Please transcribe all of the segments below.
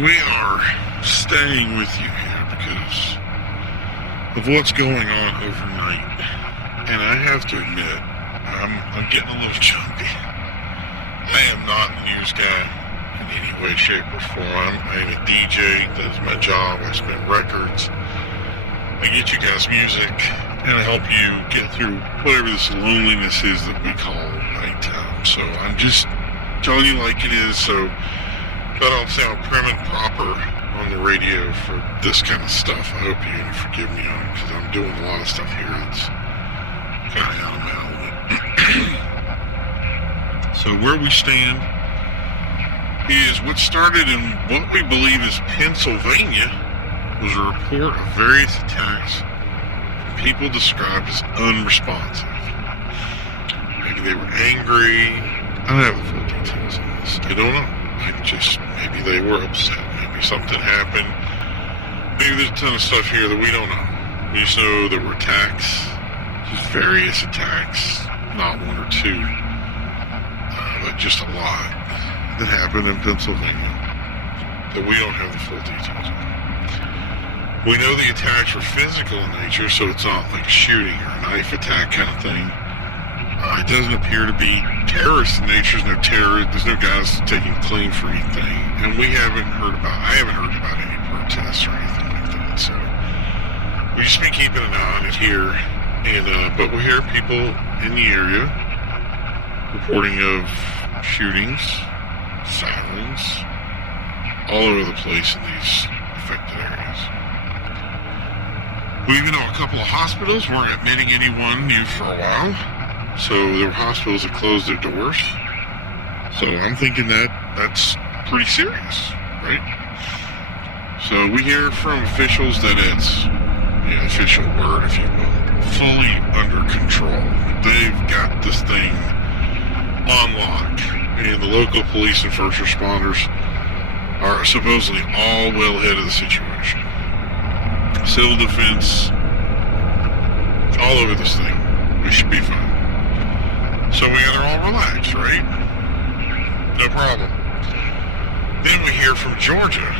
we are staying with you here because of what's going on overnight. And I have to admit, I'm getting a little jumpy. I am not a news guy in any way, shape, or form. I'm a DJ. That's my job. I spin records. I get you guys music, and I help you get through whatever this loneliness is that we call nighttime. So I'm just telling you like it is, so if I don't sound prim and proper on the radio for this kind of stuff, I hope you can forgive me on it, because I'm doing a lot of stuff here that's kind of out of my element. So where we stand is what started in what we believe is Pennsylvania was a report of various attacks from people described as unresponsive. Maybe they were angry. I don't have the full details on this. I don't know. Maybe they were upset. Maybe something happened. Maybe there's a ton of stuff here that we don't know. We just know there were attacks, just various attacks, not one or two, but just a lot that happened in Pennsylvania that we don't have the full details on. We know the attacks were physical in nature, so it's not like a shooting or a knife attack kind of thing. It doesn't appear to be terrorist in nature. There's no guys taking claim for anything. And I haven't heard about any protests or anything like that. So we've just been keeping an eye on it here. But we hear people in the area reporting of shootings, sirens, all over the place in these affected areas. We even know a couple of hospitals weren't admitting anyone new for a while. So there were hospitals that closed their doors. So I'm thinking that's pretty serious, right? So we hear from officials that it's, the official word, if you will, fully under control. They've got this thing on lock. And the local police and first responders are supposedly all well ahead of the situation. Civil defense, all over this thing. We should be fine. So they're all relaxed, right? No problem. Then we hear from Georgia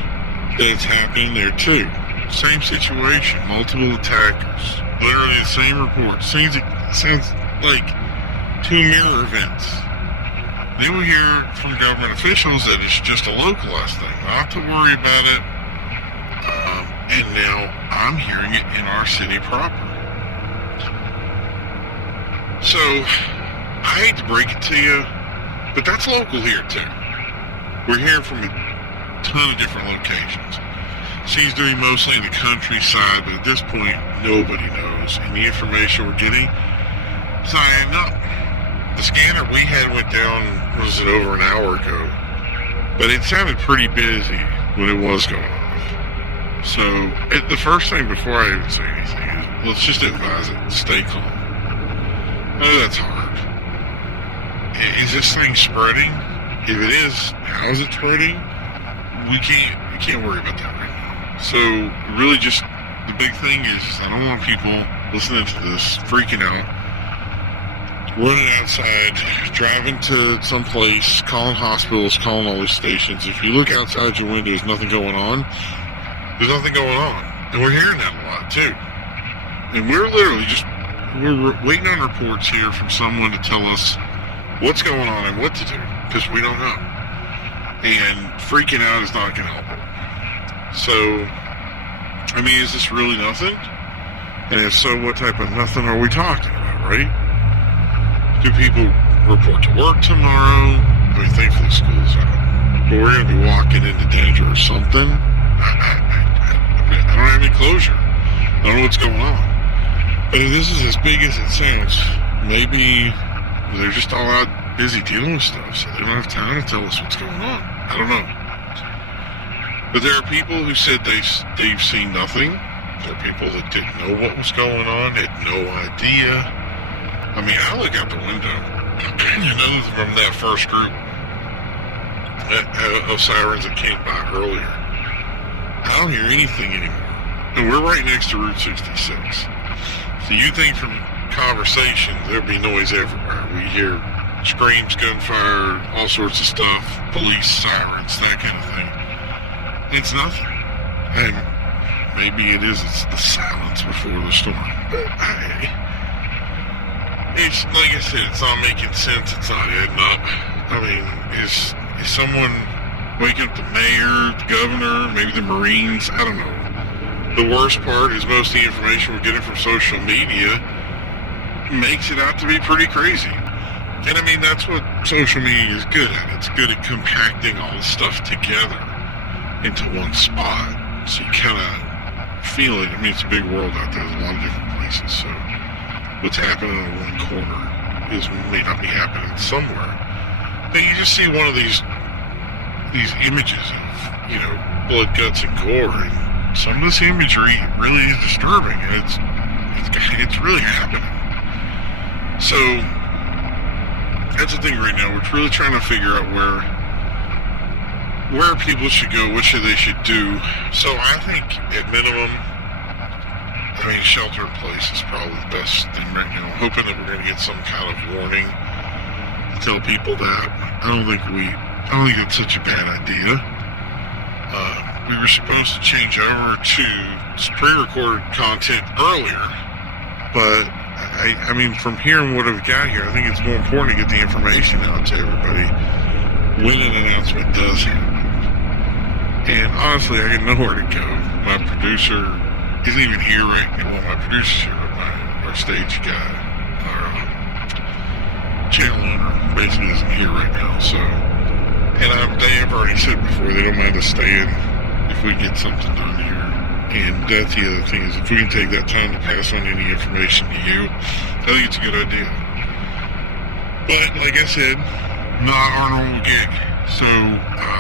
that it's happening there too. Same situation, multiple attackers. Literally the same report. Sounds like two mirror events. Then we hear from government officials that it's just a localized thing, not to worry about it. And now I'm hearing it in our city proper. So I hate to break it to you, but that's local here too. We're hearing from a ton of different locations. Seems to be mostly in the countryside, but at this point, nobody knows. And the information we're getting is not adding up. The scanner we had went down, was it over an hour ago? But it sounded pretty busy when it was going off. So the first thing before I even say anything is, let's just advise it, stay calm. I know that's hard. Is this thing spreading? If it is, how is it spreading? We can't worry about that right now. So really just the big thing is I don't want people listening to this freaking out, running outside, driving to some place, calling hospitals, calling all these stations. If you look outside your window, there's nothing going on. There's nothing going on. And we're hearing that a lot too. And we're waiting on reports here from someone to tell us what's going on and what to do, because we don't know. And freaking out is not going to help it. So, I mean, is this really nothing? And if so, what type of nothing are we talking about, right? Do people report to work tomorrow? I mean, thankfully school's out. But we're going to be walking into danger or something. I don't have any closure. I don't know what's going on. But if this is as big as it sounds, maybe they're just all out busy dealing with stuff, so they don't have time to tell us what's going on. I don't know. But there are people who said they've seen nothing. There are people that didn't know what was going on, had no idea. I mean, I look out the window, from that first group of sirens that came by earlier. I don't hear anything anymore. And we're right next to Route 66. So you think from conversation, there'd be noise everywhere. We hear screams, gunfire, all sorts of stuff, police, sirens, that kind of thing. It's nothing. And maybe it's the silence before the storm. But it's like I said, it's not making sense. It's not adding up. I mean, is someone waking up the mayor, the governor, maybe the Marines? I don't know. The worst part is most of the information we're getting from social media makes it out to be pretty crazy. And I mean, that's what social media is good at. It's good at compacting all the stuff together into one spot. So you kind of feel it. I mean, it's a big world out there. There's a lot of different places. So what's happening in one corner may not be happening somewhere. Then you just see one of these images of, blood, guts, and gore. And some of this imagery really is disturbing. And it's really happening. So that's the thing right now. We're really trying to figure out where people should go, what they should do. So I think at minimum, shelter in place is probably the best thing right now. I'm hoping that we're going to get some kind of warning to tell people that. I don't think it's such a bad idea. We were supposed to change over to pre-recorded content earlier, but I mean, from hearing what I've got here, I think it's more important to get the information out to everybody when an announcement does happen. And honestly, I got nowhere to go. My producer isn't even here right now. Well, my producer's here, but our stage guy, our channel owner, basically isn't here right now. So, and they have already said before they don't mind us staying if we get something done here. And that's the other thing, is if we can take that time to pass on any information to you, I think it's a good idea. But, like I said, not our normal gig. So,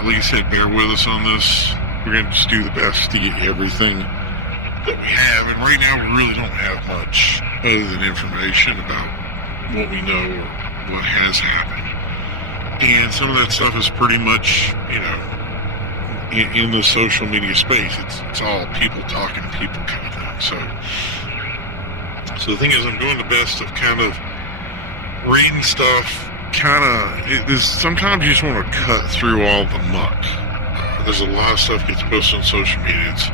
like I said, bear with us on this. We're going to just do the best to get everything that we have. And right now, we really don't have much other than information about what we know or what has happened. And some of that stuff is pretty much, in the social media space. It's all people talking to people kind of thing. So the thing is, I'm doing the best of kind of reading stuff. Sometimes you just want to cut through all the muck. There's a lot of stuff gets posted on social media. It's,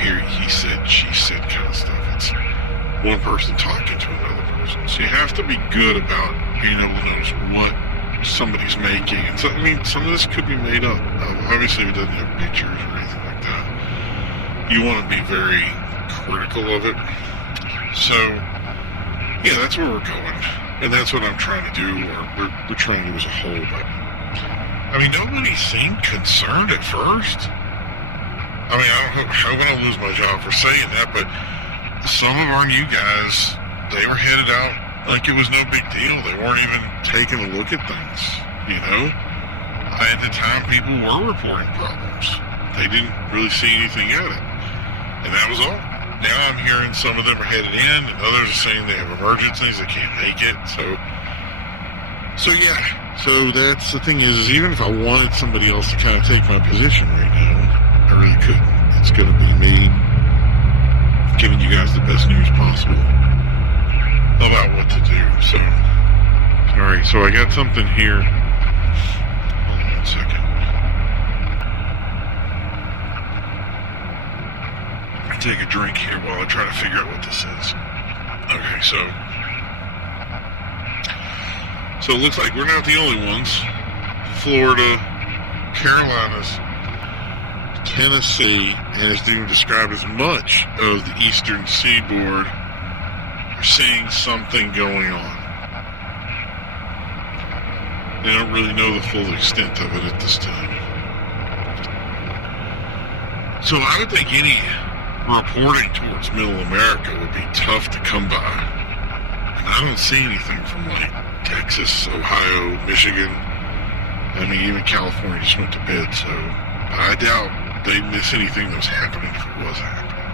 here he said, she said kind of stuff. It's one person talking to another person. So you have to be good about being able to notice what somebody's making. And so, some of this could be made up. Obviously, if it doesn't have pictures or anything like that, you want to be very critical of it. So, yeah, that's where we're going. And that's what I'm trying to do, or we're trying to do as a whole. But, nobody seemed concerned at first. I don't hope I don't lose my job for saying that, but some of our new guys, they were headed out like it was no big deal. They weren't even taking a look at things, At the time, people were reporting problems. They didn't really see anything at it. And that was all. Now I'm hearing some of them are headed in, and others are saying they have emergencies, they can't make it. So yeah. So that's the thing is even if I wanted somebody else to kind of take my position right now, I really couldn't. It's going to be me giving you guys the best news possible about what to do. So, alright, so I got something here. Hold on 1 second. I take a drink here while I try to figure out what this is. Okay, so it looks like we're not the only ones. Florida, Carolinas, Tennessee, and it's even described as much of the eastern seaboard are seeing something going on. They don't really know the full extent of it at this time. So I would think any reporting towards Middle America would be tough to come by. And I don't see anything from Texas, Ohio, Michigan. Even California just went to bed, so I doubt they'd miss anything that was happening if it was happening.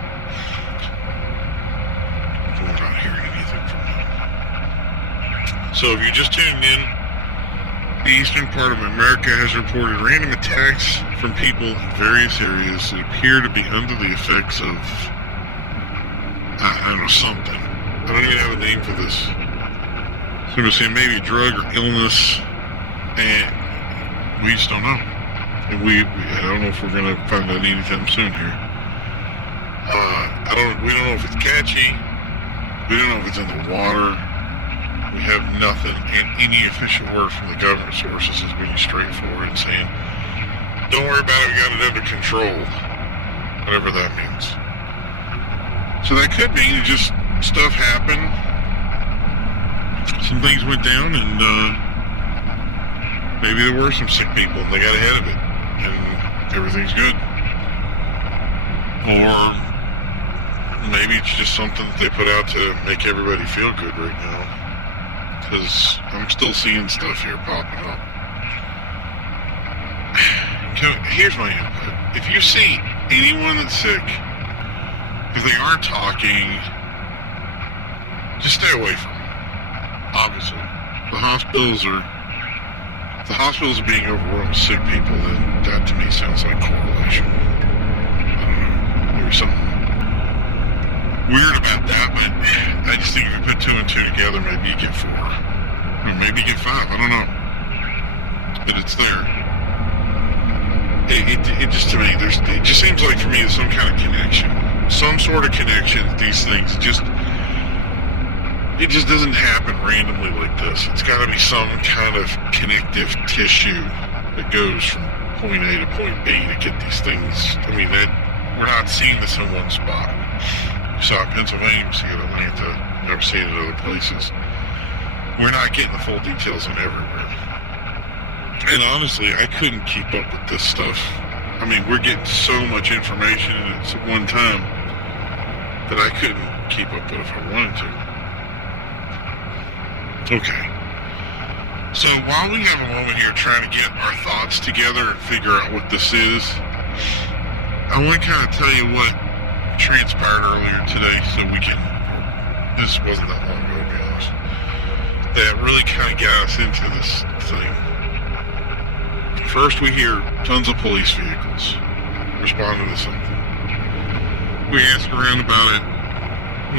We're not hearing anything from them. So if you just tuned in, the eastern part of America has reported random attacks from people in various areas that appear to be under the effects of, I don't know, something. I don't even have a name for this. So I'm going to say maybe drug or illness, and we just don't know. And I don't know if we're gonna find out anytime soon here. We don't know if it's catchy. We don't know if it's in the water. We have nothing, and any official word from the government sources is being straightforward and saying, don't worry about it, we got it under control. Whatever that means. So that could mean it just stuff happened. Some things went down, and maybe there were some sick people and they got ahead of it and everything's good. Or maybe it's just something that they put out to make everybody feel good right now. Because I'm still seeing stuff here popping up. Here's my input. If you see anyone that's sick, if they aren't talking, just stay away from them. Obviously. If the hospitals are being overrun with sick people, then that to me sounds like correlation. I don't know. Maybe something weird about that, but I just think if you put 2 and 2 together, maybe you get 4. Or maybe you get 5. I don't know. But it's there. It just, to me, it just seems like for me there's some kind of connection. Some sort of connection to these things. It just doesn't happen randomly like this. It's got to be some kind of connective tissue that goes from point A to point B to get these things. I mean, we're not seeing this in one spot. We saw it in Pennsylvania, we see it in Atlanta, never seen it in other places. We're not getting the full details on everywhere. And honestly, I couldn't keep up with this stuff. I mean, we're getting so much information at one time that I couldn't keep up with it if I wanted to. Okay. So while we have a moment here trying to get our thoughts together and figure out what this is, I want to kind of tell you what transpired earlier today so we can, this wasn't that long ago to be honest, that really kind of got us into this thing. First we hear tons of police vehicles responding to something. We ask around about it,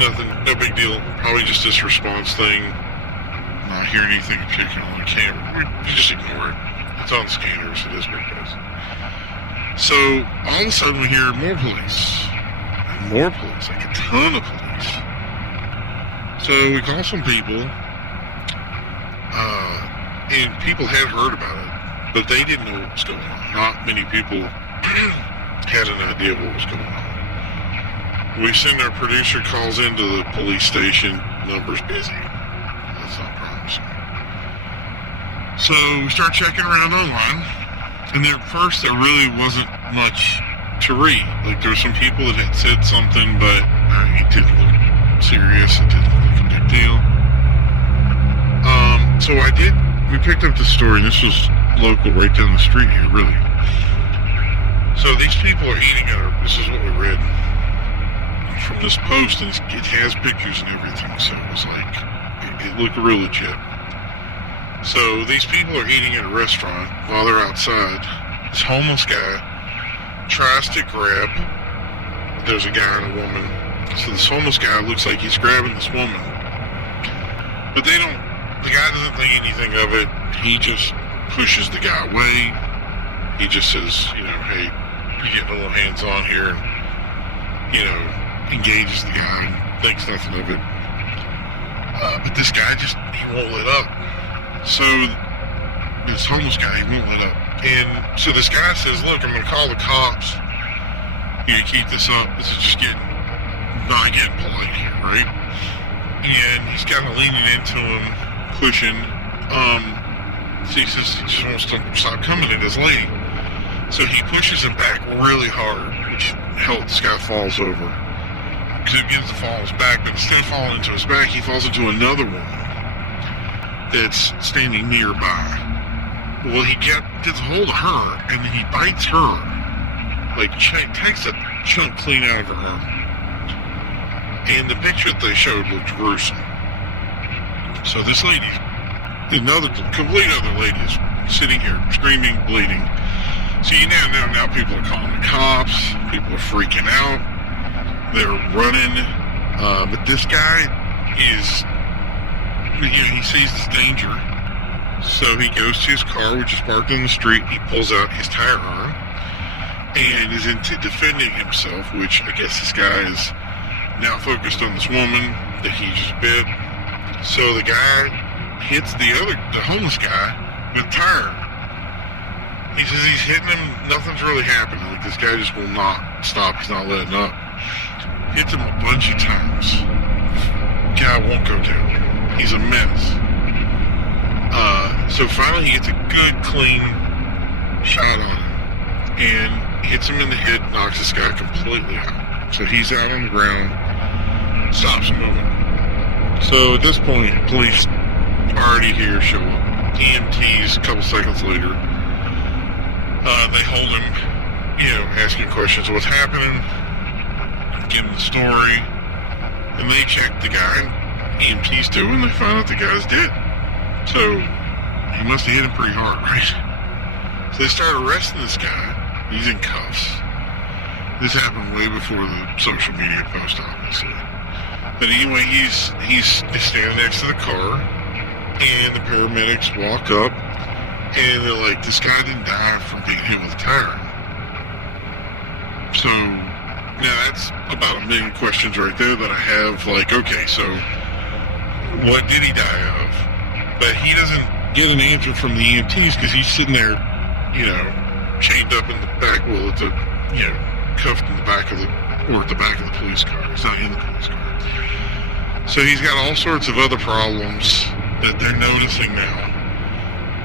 nothing, no big deal, probably just this response thing. Not hearing anything in particular on the camera. We just ignore it. It's on scanners. It is what it is. So all of a sudden we hear more police. And more police. Like a ton of police. So we call some people. And people had heard about it. But they didn't know what was going on. Not many people had an idea what was going on. We send our producer calls into the police station. Number's busy. That's not promising. So we start checking around online, and at first there really wasn't much to read. Like there were some people that had said something, but it didn't look serious. It didn't look like a big deal. So we picked up the story, and this was local right down the street here, really. So these people are eating this is what we read from this post, and it has pictures and everything, so it was like, it looked real legit. So these people are eating at a restaurant while they're outside. This homeless guy tries to grab, there's a guy and a woman. So this homeless guy looks like he's grabbing this woman. But the guy doesn't think anything of it. He just pushes the guy away. He just says, hey, you're getting a little hands-on here. And, engages the guy and thinks nothing of it. But this guy he won't let up. So this homeless guy, he won't let up. And so this guy says, look, I'm going to call the cops. You keep this up. This is just not getting polite here, right? And he's kind of leaning into him, pushing. So he says he just wants to stop coming at his lady. So he pushes him back really hard, which this guy falls over. Because he begins to fall on his back, but instead of falling into his back, he falls into another woman that's standing nearby. Well, he gets a hold of her, and then he bites her. Like, takes a chunk clean out of her arm. And the picture that they showed looked gruesome. So this lady, complete other lady is sitting here, screaming, bleeding. So you now people are calling the cops, people are freaking out. They're running, but this guy is, he sees this danger, So he goes to his car, which is parked in the street. He pulls out his tire iron and is into defending himself, which I guess this guy is now focused on this woman that he just bit. So the guy hits the homeless guy with a tire. He says he's hitting him, nothing's really happening. Like, this guy just will not stop, he's not letting up. Hits him a bunch of times. Guy won't go down. He's a mess. So finally he gets a good, clean shot on him and hits him in the head, knocks this guy completely out. So he's out on the ground, stops moving. So at this point, police already here show up. EMTs a couple seconds later. They hold him, asking questions of what's happening, give him the story, and they check the guy. EMTs do, and they find out the guy's dead. So he must have hit him pretty hard, right? So they start arresting this guy. He's in cuffs. This happened way before the social media post, obviously. But anyway, he's standing next to the car, and the paramedics walk up, and they're like, this guy didn't die from being hit with a tire. So now that's about a million questions right there that I have. Like, okay, so what did he die of? But he doesn't get an answer from the EMTs because he's sitting there, chained up in the back wheel at the, cuffed in the back of at the back of the police car. He's not in the police car. So he's got all sorts of other problems that they're noticing now.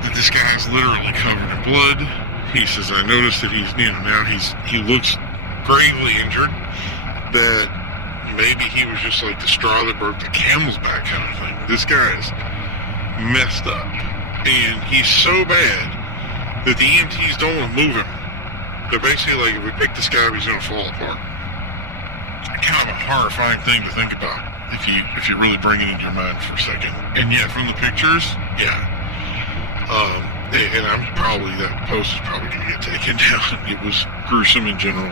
That this guy's literally covered in blood. He says, I noticed that he's, now he looks gravely injured. That maybe he was just like the straw that broke the camel's back kind of thing. This guy's messed up. And he's so bad that the EMTs don't want to move him. They're basically like, if we pick this guy up, he's going to fall apart. Kind of a horrifying thing to think about if you really bring it into your mind for a second. And yeah, from the pictures, yeah. And that post is probably going to get taken down. It was gruesome in general.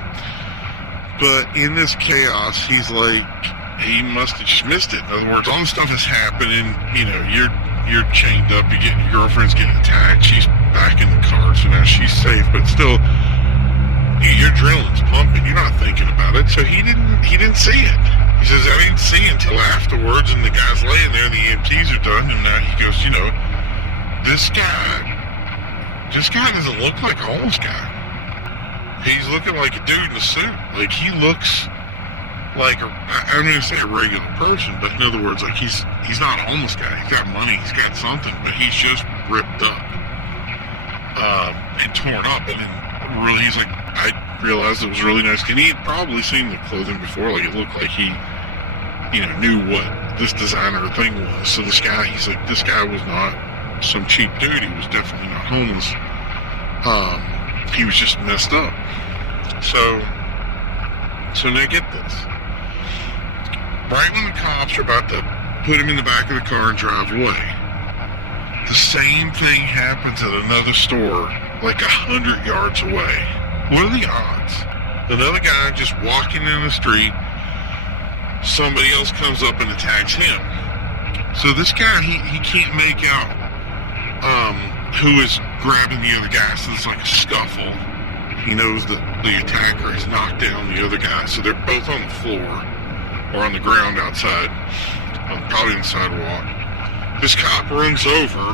But in this chaos, he's like, he must have just missed it. In other words, all this stuff is happening. You're chained up. Your girlfriend's getting attacked. She's back in the car, so now she's safe. But still, your adrenaline's pumping. You're not thinking about it. So he didn't see it. He says, I didn't see it until afterwards, and the guy's laying there, and the EMTs are done, and now he goes, this guy doesn't look like a homeless guy. He's looking like a dude in a suit. Like, he looks like I'm going to say a regular person, but in other words, like, he's not a homeless guy. He's got money, he's got something, but he's just ripped up and torn up. And then really, he's like, I realized it was really nice. And he had probably seen the clothing before. Like, it looked like he, knew what this designer thing was. So this guy, he's like, this guy was not some cheap dude. He was definitely not homeless. He was just messed up. So now get this. Right when the cops are about to put him in the back of the car and drive away, the same thing happens at another store, like 100 yards away. What are the odds? Another guy just walking in the street, somebody else comes up and attacks him. So this guy, he can't make out who is grabbing the other guy, so it's like a scuffle. He knows that the attacker has knocked down the other guy, so they're both on the floor or on the ground outside, probably on the sidewalk. This cop runs over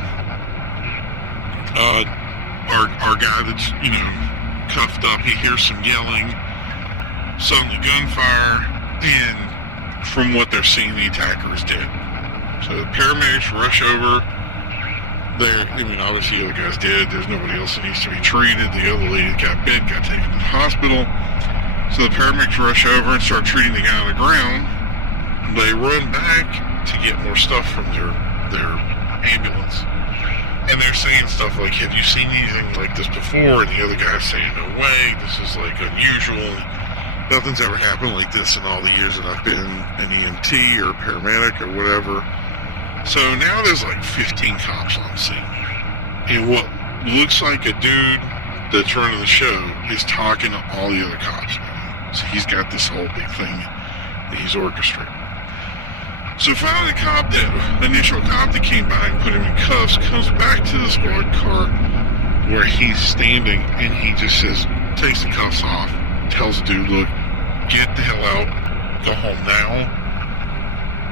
our guy that's cuffed up. He hears some yelling, suddenly gunfire, and from what they're seeing, the attacker is dead. So the paramedics rush over. Obviously the other guy's dead. There's nobody else that needs to be treated. The other lady that got bit got taken to the hospital. So the paramedics rush over and start treating the guy on the ground. They run back to get more stuff from their ambulance. And they're saying stuff like, have you seen anything like this before? And the other guy's saying, no way, this is like unusual. Nothing's ever happened like this in all the years that I've been an EMT or a paramedic or whatever. So now there's like 15 cops on scene. And what looks like a dude that's running the show is talking to all the other cops now. So he's got this whole big thing that he's orchestrating. So finally, the initial cop that came by and put him in cuffs comes back to the squad car where he's standing, and he just says, takes the cuffs off, tells the dude, look, get the hell out, go home now.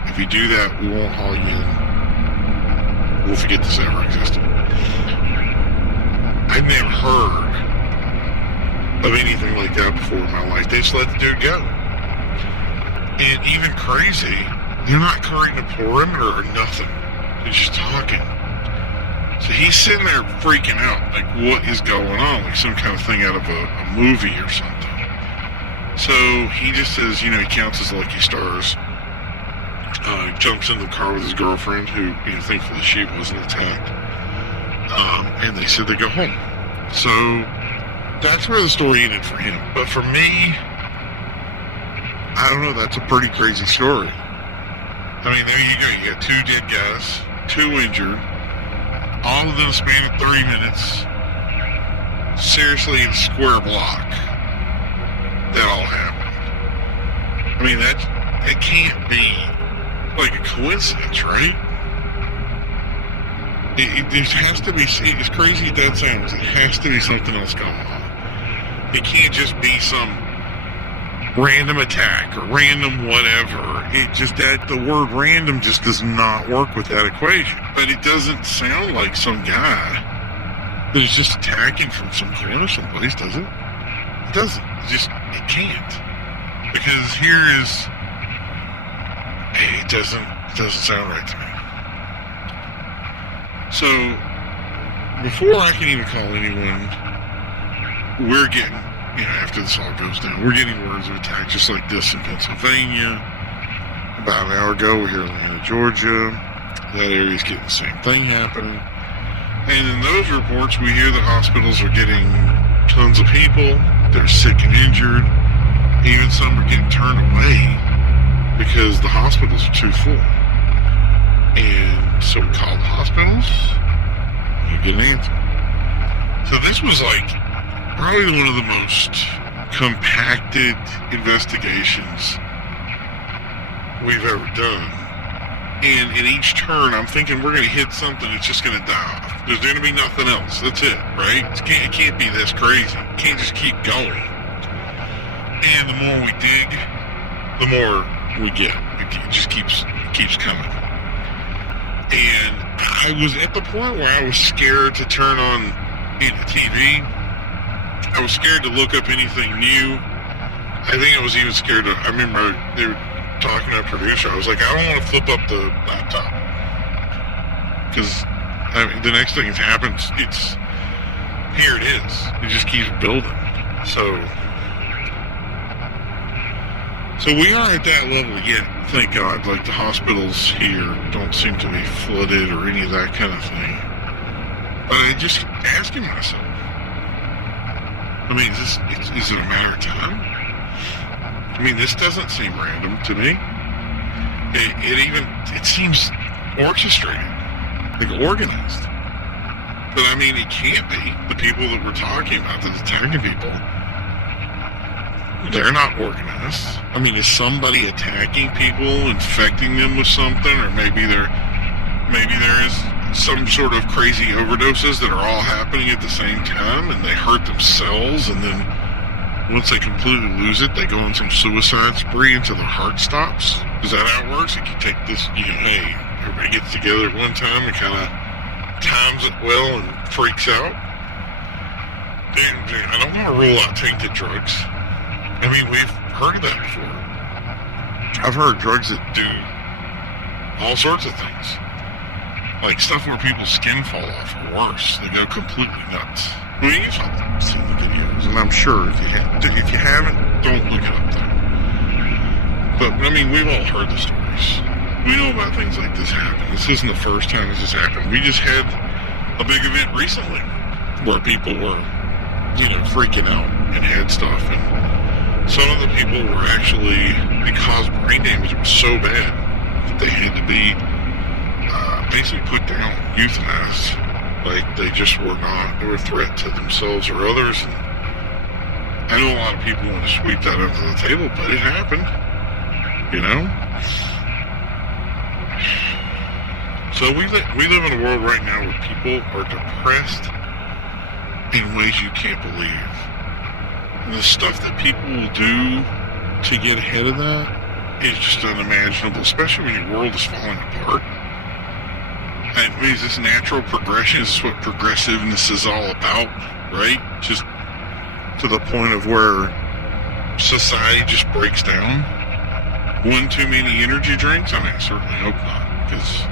If you do that, we won't haul you in. We'll forget this ever existed. I've never heard of anything like that before in my life. They just let the dude go. And even crazy, they're not creating a perimeter or nothing. They're just talking. So he's sitting there freaking out, like what is going on, like some kind of thing out of a movie or something. So he just says, he counts his lucky stars. Jumps in the car with his girlfriend, who, thankfully she wasn't attacked. And they said they go home. So that's where the story ended for him. But for me, I don't know, that's a pretty crazy story. I mean, there you go. You got 2 dead guys, 2 injured, all of them span of 30 minutes, seriously in a square block. That all happened. I mean, it can't be like a coincidence, right? There has to be, as crazy as that sounds, it has to be something else going on. It can't just be some random attack or random whatever. The word random just does not work with that equation. But it doesn't sound like some guy that is just attacking from some corner someplace, does it? It doesn't. It can't. Because it doesn't sound right to me. So, before I can even call anyone, we're getting, after this all goes down, we're getting words of attack just like this in Pennsylvania. About an hour ago, we're here in Atlanta, Georgia. That area's getting the same thing happening. And in those reports, we hear the hospitals are getting tons of people. They're sick and injured. Even some are getting turned away because the hospitals are too full. And so we call the hospitals, you get an answer. So this was like probably one of the most compacted investigations we've ever done. And in each turn, I'm thinking we're going to hit something that's just going to die off. There's going to be nothing else. That's it, right? It can't be this crazy. It can't just keep going. And the more we dig, the more we get. It just keeps coming. And I was at the point where I was scared to turn on the TV. I was scared to look up anything new. I think I was even scared to, I remember they were talking to a producer. I was like, I don't want to flip up the laptop. Because the next thing that's happened, here it is. It just keeps building. So we are at that level yet, thank God. Like the hospitals here don't seem to be flooded or any of that kind of thing. But I just asking myself, I mean, is it a matter of time? I mean, this doesn't seem random to me. It seems orchestrated, like organized. But I mean, it can't be. The people that we're talking about, that's attacking people, they're not organized. I mean, is somebody attacking people, infecting them with something, or maybe there is some sort of crazy overdoses that are all happening at the same time, and they hurt themselves, and then once they completely lose it, they go on some suicide spree until their heart stops. Is that how it works? Like you take this, hey, everybody gets together at one time and kind of times it well and freaks out. I don't want to rule out tainted drugs. I mean, we've heard of that before. I've heard drugs that do all sorts of things. Like stuff where people's skin fall off or worse. They go completely nuts. I mean, you've all seen the videos, and I'm sure if you haven't, don't look it up there. But, I mean, we've all heard the stories. We know about things like this happen. This isn't the first time this has happened. We just had a big event recently where people were, freaking out and had stuff, and some of the people were actually, because brain damage was so bad that they had to be basically put down, euthanized. Like they just were a threat to themselves or others. And I know a lot of people want to sweep that under the table, but it happened, So we live in a world right now where people are depressed in ways you can't believe. And the stuff that people will do to get ahead of that is just unimaginable, especially when your world is falling apart. I mean, is this natural progression? Is this what progressiveness is all about, right? Just to the point of where society just breaks down? One too many energy drinks? I mean, I certainly hope not, because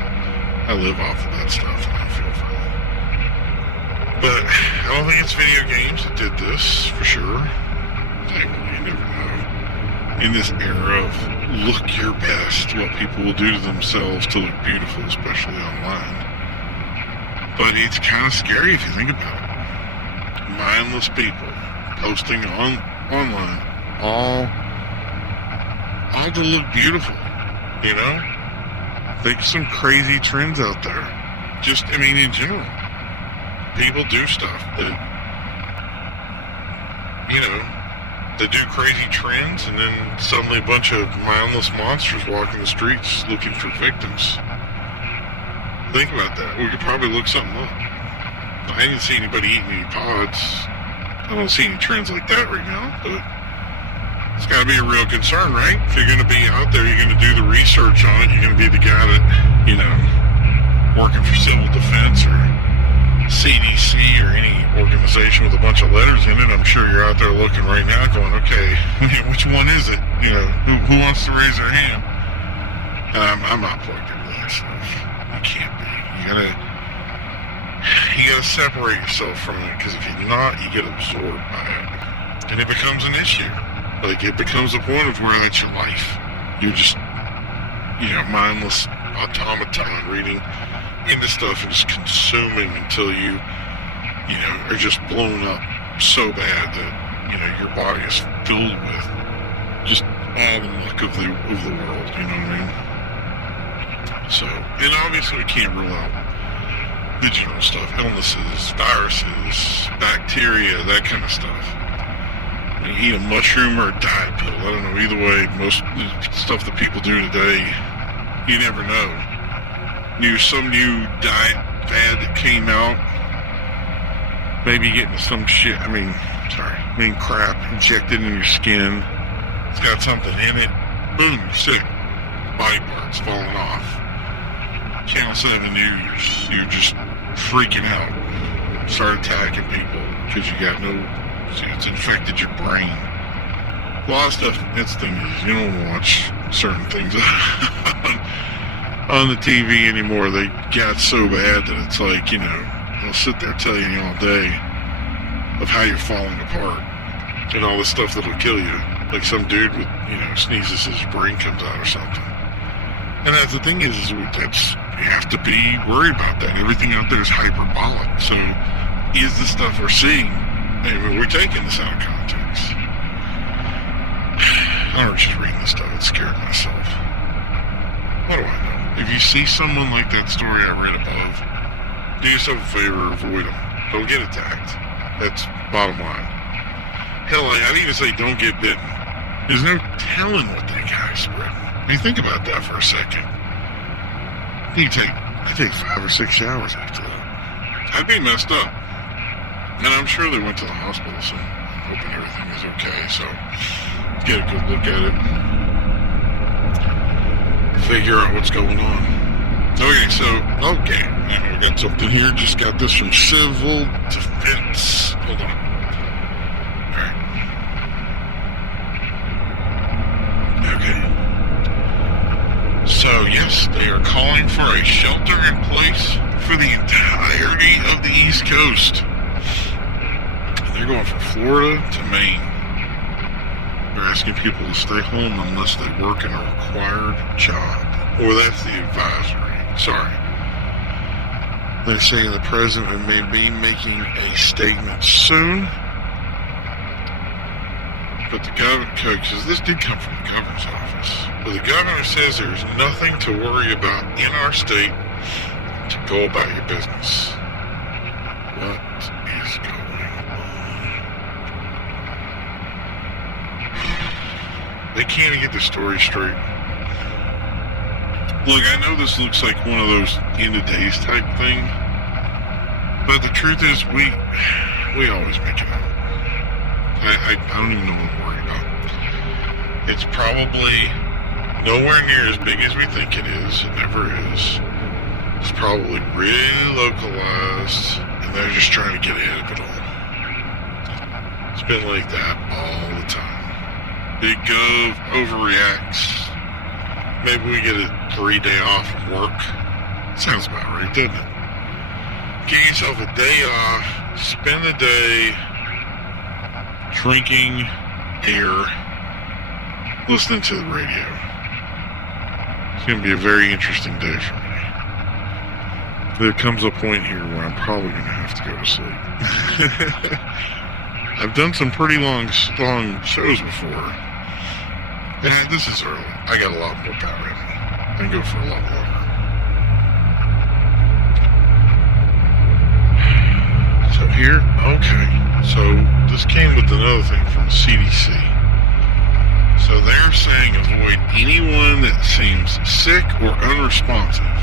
I live off of that stuff and I feel fine. But I don't think it's video games that did this, for sure. Hey, well, you never know. In this era of look your best, what people will do to themselves to look beautiful, especially online. But it's kind of scary if you think about it. Mindless people posting online all to look beautiful, you know? Think some crazy trends out there. Just, I mean, in general. People do stuff that, you know, they do crazy trends, and then suddenly a bunch of mindless monsters walking the streets looking for victims. Think about that. We could probably look something up. I didn't see anybody eating any pods. I don't see any trends like that right now, but it's got to be a real concern, right? If you're going to be out there, you're going to do the research on it, you're going to be the guy that, you know, working for civil defense or CDC or any organization with a bunch of letters in it. I'm sure you're out there looking right now going, okay, which one is it? You know, who wants to raise their hand? And I'm not plugged into that stuff. You can't be. You gotta separate yourself from it, because if you're not, you get absorbed by it. And it becomes an issue. Like, it becomes a point of where that's your life. You're just, you know, mindless automaton reading into stuff and just consuming until you know, are just blown up so bad that, you know, your body is filled with just all the muck of the world, you know what I mean? So, and obviously we can't rule out the general stuff, illnesses, viruses, bacteria, that kind of stuff. You eat a mushroom or a diet pill, I don't know, either way, most stuff that people do today, you never know. Some new diet fad that came out, maybe getting some shit, crap injected in your skin. It's got something in it, boom, you're sick. Body parts falling off. Channel 7 News, you're just freaking out. Start attacking people because it's infected your brain. A lot of stuff, that's the thing is, you don't watch certain things on the TV anymore. They got so bad that it's like, you know, they'll sit there telling you all day of how you're falling apart and all this stuff that'll kill you. Like some dude with, you know, sneezes, his brain comes out or something. And that's the thing is you have to be worried about that. Everything out there is hyperbolic. So is the stuff we're seeing, we're taking this out of context. I was just reading this stuff, it scared myself. What do I know? If you see someone like that story I read above, do yourself a favor, avoid them. Don't get attacked. That's bottom line. Hell, I'd even say don't get bitten. There's no telling what that guy's spreading. I mean, think about that for a second. I take 5 or 6 showers after that. I'd be messed up. And I'm sure they went to the hospital, so I'm hoping everything is okay. So get a good look at it. Figure out what's going on. Okay, now we got something here. Just got this from Civil Defense. Hold on. Alright. Okay. So, yes, they are calling for a shelter in place for the entirety of the East Coast. They're going from Florida to Maine. They're asking people to stay home unless they work in a required job. Or that's the advisory. Sorry. They're saying the president may be making a statement soon. But the governor, because this did come from the governor's office. But the governor says there's nothing to worry about in our state to go about your business. What is going on? They can't get the story straight. Look, I know this looks like one of those end of days type thing, but the truth is we always make it out. I don't even know what I'm worried about. It's probably nowhere near as big as we think it is. It never is. It's probably really localized, and they're just trying to get ahead of it all. It's been like that all the time. Big Gov overreacts. Maybe we get a 3-day off from work. Sounds about right, doesn't it? Get yourself a day off, spend the day drinking beer, listening to the radio. It's going to be a very interesting day for me. There comes a point here where I'm probably going to have to go to sleep. I've done some pretty long shows before. And this is early. I got a lot more power in me. I can go for a lot longer. So here, okay. So this came with another thing from the CDC. So they're saying avoid anyone that seems sick or unresponsive.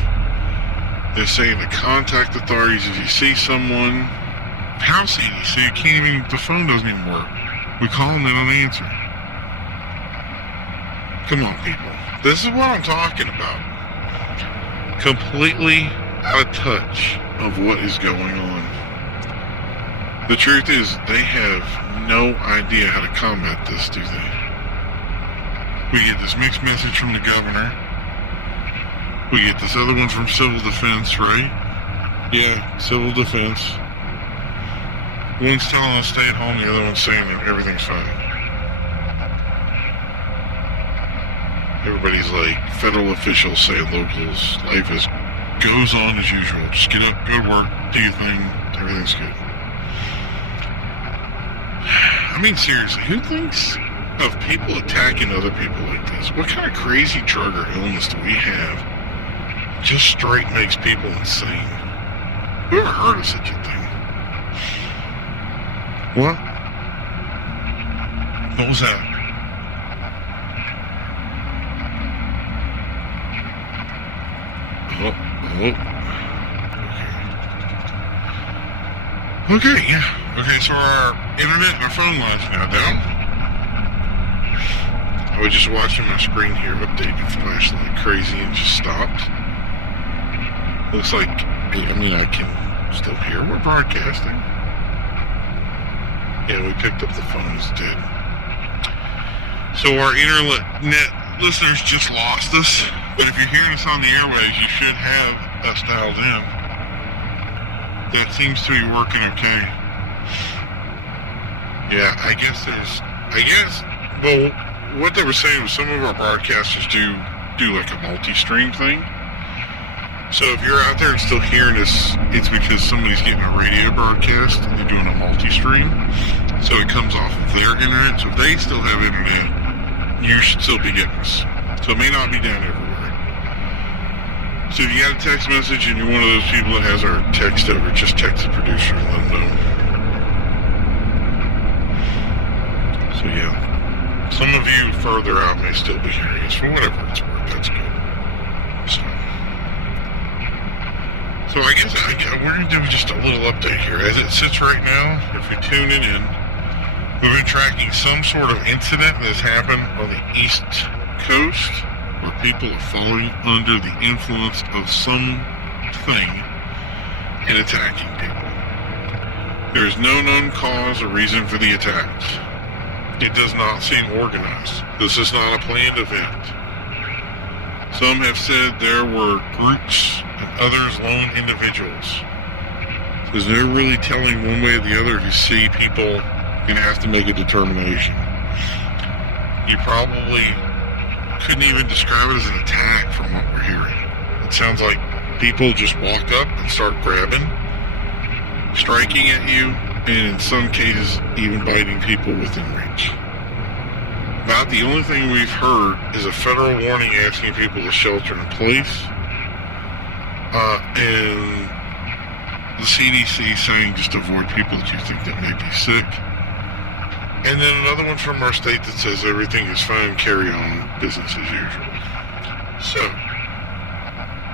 They're saying to contact authorities if you see someone. How CDC? The phone doesn't even work. We call them, they don't answer. Come on, people. This is what I'm talking about. Completely out of touch of what is going on. The truth is, they have no idea how to combat this, do they? We get this mixed message from the governor. We get this other one from Civil Defense, right? Yeah, Civil Defense. One's telling us to stay at home, the other one's saying that everything's fine. Everybody's like, federal officials say locals, life goes on as usual. Just get up, go to work, do your thing, everything's good. I mean, seriously, who thinks of people attacking other people like this? What kind of crazy drug or illness do we have? Just straight makes people insane. Who ever heard of such a thing? What? What was that? Oh. Okay, yeah. Okay, so our internet and our phone lines are now down. I was just watching my screen here update and flash like crazy and just stopped. Looks like, I mean, I can still hear we're broadcasting. Yeah, we picked up the phones, did. So our internet listeners just lost us, but if you're hearing us on the airways, you should have us dialed in. That seems to be working okay. Yeah, well, what they were saying was some of our broadcasters do like a multi-stream thing. So if you're out there and still hearing us, it's because somebody's getting a radio broadcast and they're doing a multi-stream. So it comes off of their internet. So if they still have internet, you should still be getting us. So it may not be down everywhere. So if you got a text message and you're one of those people that has our text over, just text the producer and let them know. So yeah. Some of you further out may still be hearing us for whatever it's worth. That's good. So I guess we're going to do just a little update here. As it sits right now, if you're tuning in, we've been tracking some sort of incident that has happened on the East Coast where people are falling under the influence of something and attacking people. There is no known cause or reason for the attacks. It does not seem organized. This is not a planned event. Some have said there were groups and others lone individuals. Because they're really telling one way or the other. If you see people, you're going to have to make a determination. You probably couldn't even describe it as an attack from what we're hearing. It sounds like people just walk up and start grabbing, striking at you, and in some cases, even biting people within reach. About the only thing we've heard is a federal warning asking people to shelter in place. And the CDC saying just avoid people that you think that may be sick. And then another one from our state that says everything is fine, carry on, business as usual. So,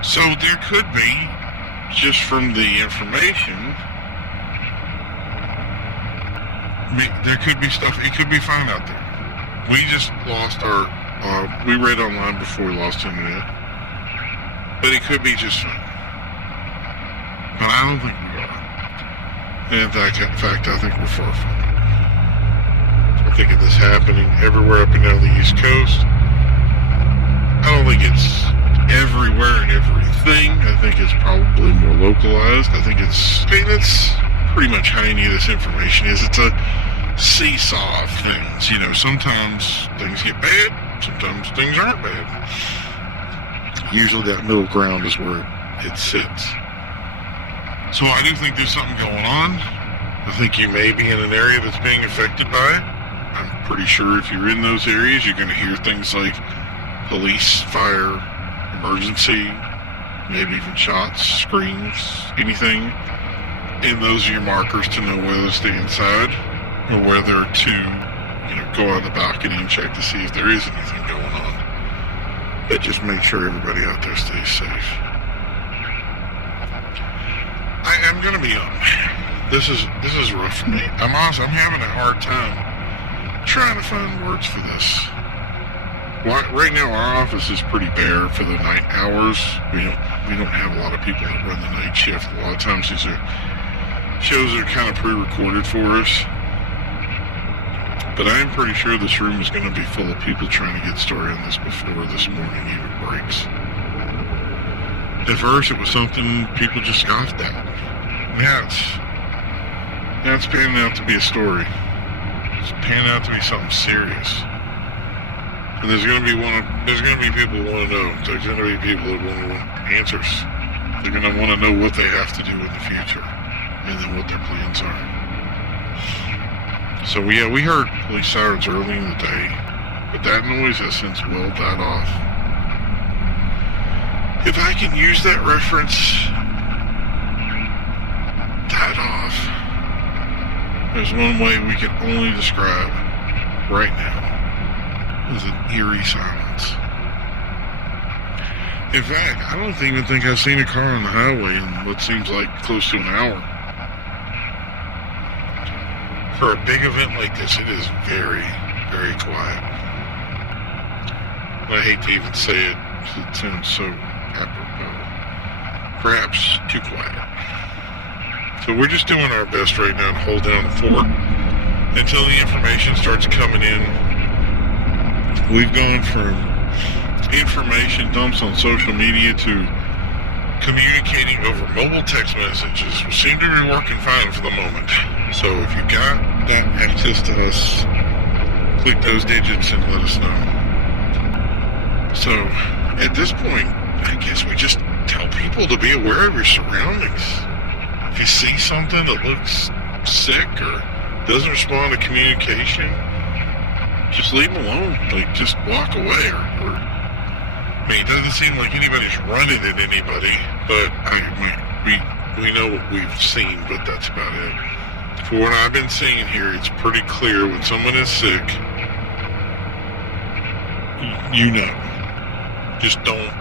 So there could be, just from the information, there could be stuff, it could be fine out there. We just lost our, we read online before we lost internet. But it could be just fine. But I don't think we are. And in fact, I think we're far from it. I think of this happening everywhere up and down the East Coast. I don't think it's everywhere and everything. I think it's probably more localized. I think it's pretty much how any of this information is. It's a seesaw of things. You know, sometimes things get bad, sometimes things aren't bad. Usually that middle ground is where it sits. So I do think there's something going on. I think you may be in an area that's being affected by it. I'm pretty sure if you're in those areas, you're going to hear things like police, fire, emergency, maybe even shots, screams, anything. And those are your markers to know whether to stay inside or whether to, go on the balcony and check to see if there is anything going on. But just make sure everybody out there stays safe. I'm gonna be honest. This is rough for me. I'm honest. I'm having a hard time trying to find words for this. Right now, our office is pretty bare for the night hours. We don't have a lot of people that run the night shift. A lot of times these are shows that are kind of pre-recorded for us. But I am pretty sure this room is going to be full of people trying to get started on this before this morning even breaks. At first, it was something people just scoffed at. Now it's panning out to be a story. It's panning out to be something serious. And there's going to be people who want to know. There's going to be people that want answers. They're going to want to know what they have to do in the future, and then what their plans are. So we heard police sirens early in the day, but that noise has since well died off. If I can use that reference, died off, there's one way we can only describe right now as an eerie silence. In fact, I don't even think I've seen a car on the highway in what seems like close to an hour. For a big event like this, it is very, very quiet. I hate to even say it, because it sounds so apropos. Perhaps too quiet. So we're just doing our best right now to hold down the fort until the information starts coming in. We've gone from information dumps on social media to communicating over mobile text messages, which seem to be working fine for the moment. So if you got that access to us, click those digits and let us know. So at this point, I guess we just tell people to be aware of your surroundings. If you see something that looks sick or doesn't respond to communication, just leave them alone. Like, just walk away. I mean, it doesn't seem like anybody's running at anybody, but we know what we've seen, but that's about it. For what I've been seeing here, it's pretty clear when someone is sick, just don't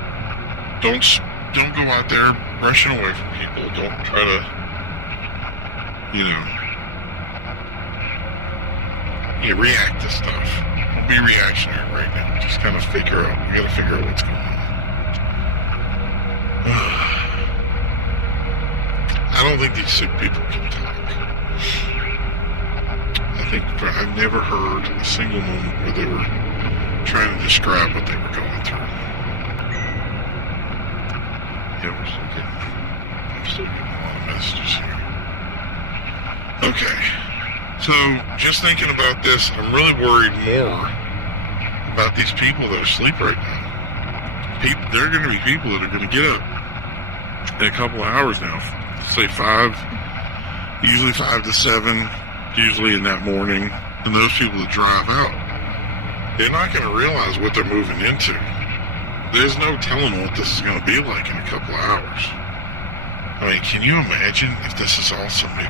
go out there rushing away from people. Don't try to, react to stuff. Don't be reactionary right now. Just kind of we gotta figure out what's going on. I don't think these sick people can talk. I've never heard a single moment where they were trying to describe what they were going through. Yeah, I'm still getting a lot of messages here. Okay. So, just thinking about this, I'm really worried more about these people that are asleep right now. There are going to be people that are going to get up in a couple of hours now. Say 5, usually 5 to 7, usually in that morning. And those people that drive out, they're not going to realize what they're moving into. There's no telling what this is going to be like in a couple of hours. I mean, can you imagine if this is all something?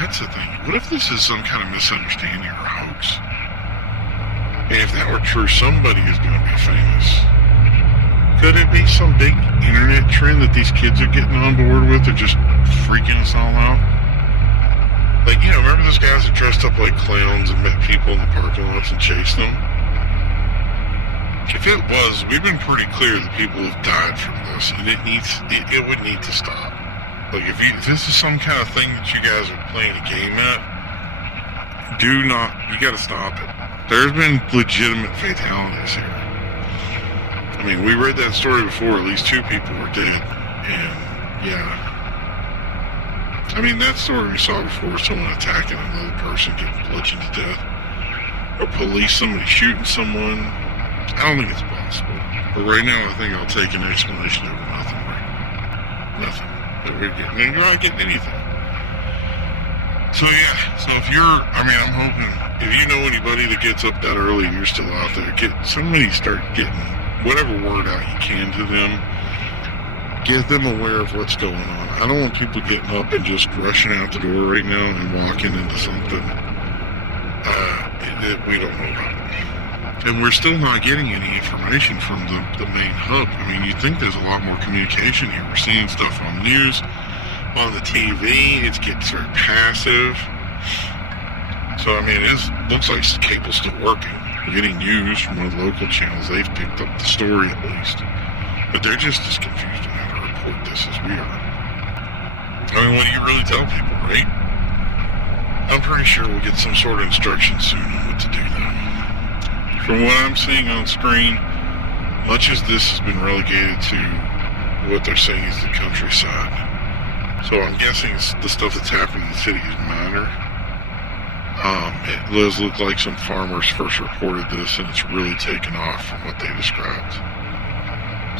That's the thing. What if this is some kind of misunderstanding or hoax? And if that were true, somebody is going to be famous. Could it be some big internet trend that these kids are getting on board with? They're just freaking us all out. Like, remember those guys that dressed up like clowns and met people in the parking lots and chased them? If it was, we've been pretty clear that people have died from this, and it would need to stop. Like, if this is some kind of thing that you guys are playing a game at, you gotta stop it. There's been legitimate fatalities here. I mean, we read that story before, at least 2 people were dead, and yeah. I mean, that story we saw before, someone attacking another person, getting bludgeoned to death, or somebody shooting someone. I don't think it's possible. But right now, I think I'll take an explanation over nothing. Nothing. You're not getting anything. So yeah, I'm hoping, if you know anybody that gets up that early and you're still out there, start getting whatever word out you can to them. Get them aware of what's going on. I don't want people getting up and just rushing out the door right now and walking into something that we don't know about. And we're still not getting any information from the main hub. I mean, you'd think there's a lot more communication here. We're seeing stuff on news, on the TV. It's getting sort of passive. So, I mean, it looks like the cable's still working. We're getting news from one of the local channels. They've picked up the story at least. But they're just as confused on how to report this as we are. I mean, what do you really tell people, right? I'm pretty sure we'll get some sort of instruction soon on what to do now. From what I'm seeing on screen, much as this has been relegated to what they're saying is the countryside. So I'm guessing the stuff that's happening in the city is minor. It does look like some farmers first reported this, and it's really taken off from what they described.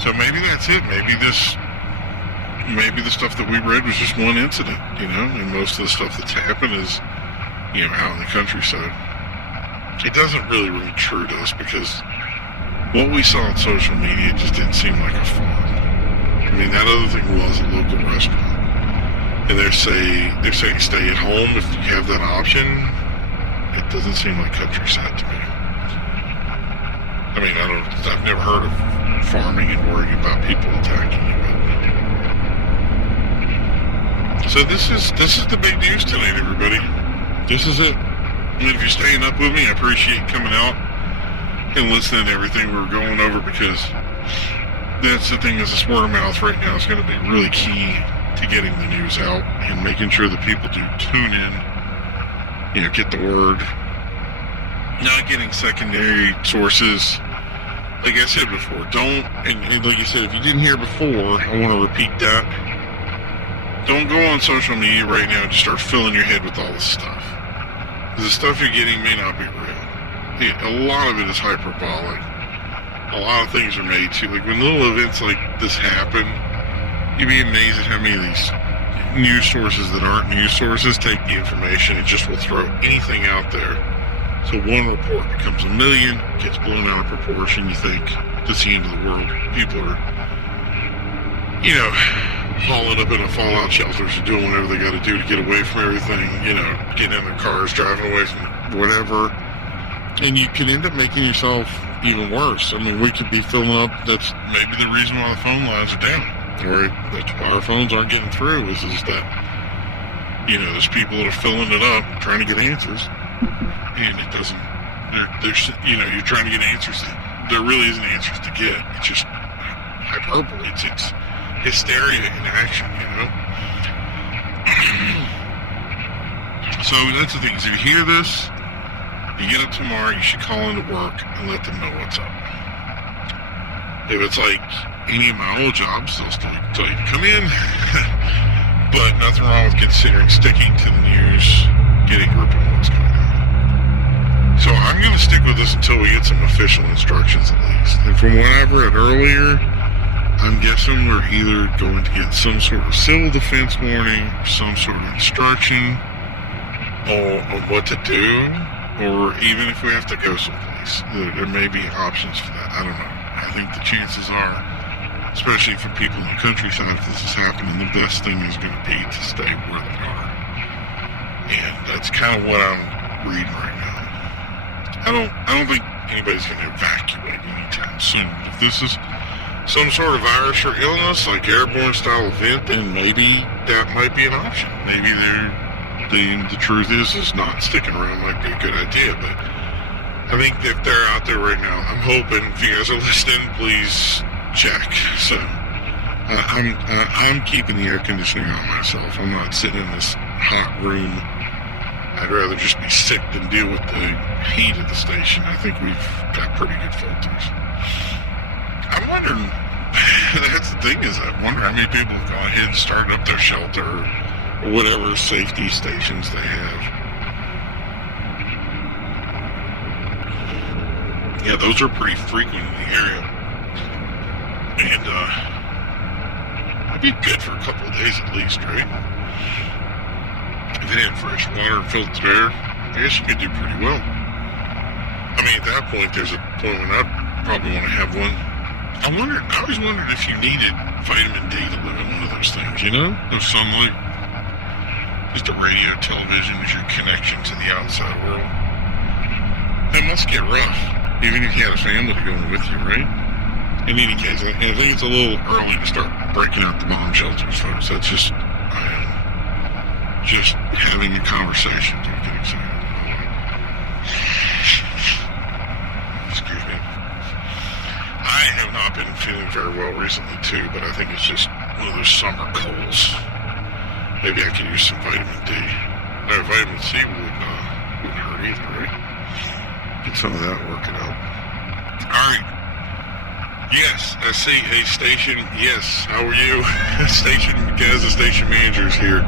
So maybe that's it. Maybe the stuff that we read was just one incident, and most of the stuff that's happened is, out in the countryside. It doesn't really ring true to us because what we saw on social media just didn't seem like a farm. I mean, that other thing was a local restaurant. And they're saying stay at home if you have that option. It doesn't seem like countryside to me. I mean, I've never heard of farming and worrying about people attacking you. But. So this is the big news tonight, everybody. This is it. I mean, if you're staying up with me, I appreciate coming out and listening to everything we're going over, because that's the thing, is this word of mouth right now is going to be really key to getting the news out and making sure that people do tune in, get the word. Not getting secondary sources. Like I said before, and like you said, if you didn't hear before, I want to repeat that. Don't go on social media right now and just start filling your head with all this stuff. The stuff you're getting may not be real. A lot of it is hyperbolic. A lot of things are made too. Like when little events like this happen, you'd be amazed at how many of these news sources that aren't news sources take the information and just will throw anything out there. So one report becomes a million, gets blown out of proportion. You think that's the end of the world. People are, hauling up in the fallout shelters or doing whatever they got to do to get away from everything, getting in their cars, driving away from whatever. And you can end up making yourself even worse. I mean, we could be filling up. That's maybe the reason why the phone lines are down. Or that's why our phones aren't getting through, is that, there's people that are filling it up, trying to get answers. And it doesn't, you're trying to get answers. There really isn't answers to get. It's just hyperbole. It's hysteria in action, So that's the thing. If you hear this, you get up tomorrow, you should call into work and let them know what's up. If it's like any of my old jobs, they'll still tell you to come in. But nothing wrong with considering sticking to the news, getting a grip on what's going on. So I'm going to stick with this until we get some official instructions at least. And from what I've read earlier, I'm guessing we're either going to get some sort of civil defense warning, some sort of instruction on what to do, or even if we have to go someplace. There may be options for that. I don't know. I think the chances are, especially for people in the countryside, if this is happening, the best thing is going to be to stay where they are. And that's kind of what I'm reading right now. I don't think anybody's going to evacuate anytime soon. If this is some sort of virus or illness, like airborne style event, then maybe that might be an option. Maybe the truth is not sticking around might be a good idea. But I think if they're out there right now, I'm hoping if you guys are listening, please check. So I'm keeping the air conditioning on myself. I'm not sitting in this hot room. I'd rather just be sick than deal with the heat of the station. I think we've got pretty good filters. I'm wondering, that's the thing is, I wonder how many people have gone ahead and started up their shelter or whatever safety stations they have. Yeah, those are pretty frequent in the area. And, that'd be good for a couple of days at least, right? If they had fresh water and filtered air, I guess you could do pretty well. I mean, at that point, there's a point when I'd probably want to have one. I always wondered if you needed vitamin D to live in one of those things, you know? No sunlight. Just a radio, television is your connection to the outside world. That must get rough, even if you had a family going with you, right? In any case, I think it's a little early to start breaking out the bomb shelters, folks. That's just having a conversation. Don't get excited. Excuse me. I have not been feeling very well recently too, but I think it's just one of those summer colds. Maybe I could use some vitamin D. No, vitamin C wouldn't hurt either, right? Get some of that working out. Alright. Yes, I see a station. Yes, how are you? Station, guys, the station manager's here.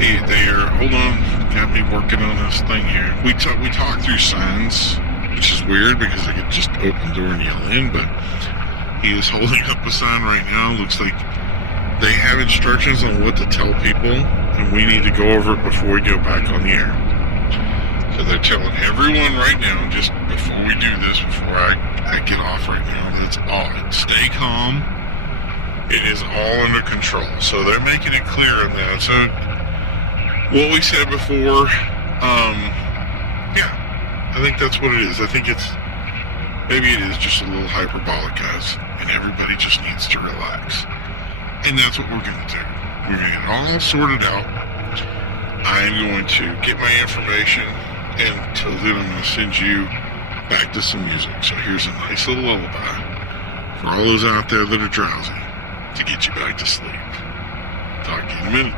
Hey, there. Hold on. Got me working on this thing here. We talked through signs, which is weird because I could just open the door and yell in, but he is holding up a sign right now. Looks like they have instructions on what to tell people, and we need to go over it before we go back on the air. So they're telling everyone right now, just before we do this, before I get off right now, that's all. Stay calm. It is all under control. So they're making it clear on that. So what we said before, yeah, I think that's what it is. I think maybe it is just a little hyperbolic, guys, and everybody just needs to relax. And that's what we're going to do. We're going to get it all sorted out. I'm going to get my information, and until then I'm going to send you back to some music. So here's a nice little lullaby for all those out there that are drowsy to get you back to sleep. Talk to you in a minute.